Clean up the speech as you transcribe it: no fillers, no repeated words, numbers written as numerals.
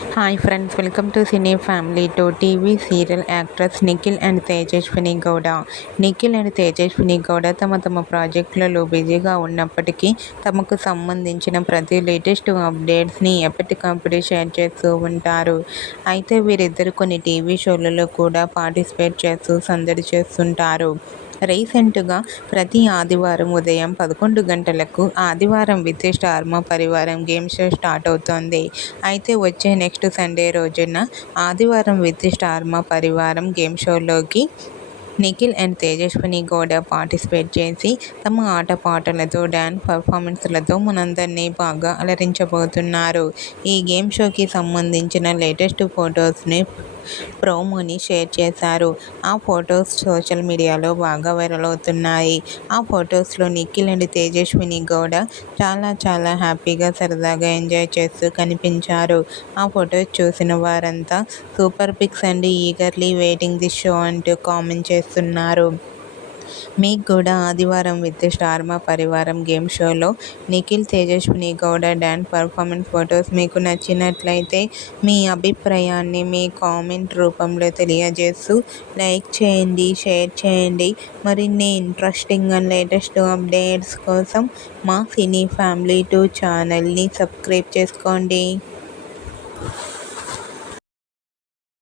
Hi friends, welcome to cine family two. TV serial actress Nikhil and Tejaswini Gowda. Nikhil and Tejaswini Gowda తమ ప్రాజెక్టులలో బిజీగా ఉన్నప్పటికీ తమకు సంబంధించిన ప్రతి లేటెస్ట్ అప్డేట్స్ని ఎప్పటికప్పుడు షేర్ చేస్తూ ఉంటారు. అయితే వీరిద్దరు కొన్ని టీవీ షోలలో కూడా పార్టిసిపేట్ చేస్తూ సందడి చేస్తుంటారు. రీసెంట్గా ప్రతి ఆదివారం ఉదయం 11 గంటలకు ఆదివారం విత్ స్టార్ మా పరివారం గేమ్ షో స్టార్ట్ అవుతోంది. అయితే వచ్చే నెక్స్ట్ సండే రోజున ఆదివారం విత్ స్టార్ మా పరివారం గేమ్ షోలోకి నిఖిల్ అండ్ తేజస్విని గౌడ పార్టిసిపేట్ చేసి తమ ఆటపాటలతో డ్యాన్స్ పర్ఫార్మెన్స్లతో మనందరినీ బాగా అలరించబోతున్నారు. ఈ గేమ్ షోకి సంబంధించిన లేటెస్ట్ ఫొటోస్ని ప్రోమోని షేర్ చేశారు. ఆ ఫొటోస్ సోషల్ మీడియాలో బాగా వైరల్ అవుతున్నాయి. ఆ ఫొటోస్లో నిఖిల్ అండ్ తేజస్విని గౌడ చాలా హ్యాపీగా సరదాగా ఎంజాయ్ చేస్తూ కనిపించారు. ఆ ఫొటోస్ చూసిన వారంతా super pics and eagerly waiting this show అంటూ కామెంట్ చేస్తున్నారు. మీకు కూడా ఆదివారం విత్ స్టార్ మా పరివారం గేమ్ షోలో Nikhil Tejaswini Gowda dance performance photos మీకు నచ్చినట్లయితే మీ అభిప్రాయాన్ని మీ కామెంట్ రూపంలో తెలియజేస్తూ లైక్ చేయండి, షేర్ చేయండి. మరిన్ని ఇంట్రెస్టింగ్ అండ్ లేటెస్ట్ అప్డేట్స్ కోసం మా సినీ ఫ్యామిలీ 2 ఛానల్ని సబ్స్క్రైబ్ చేసుకోండి.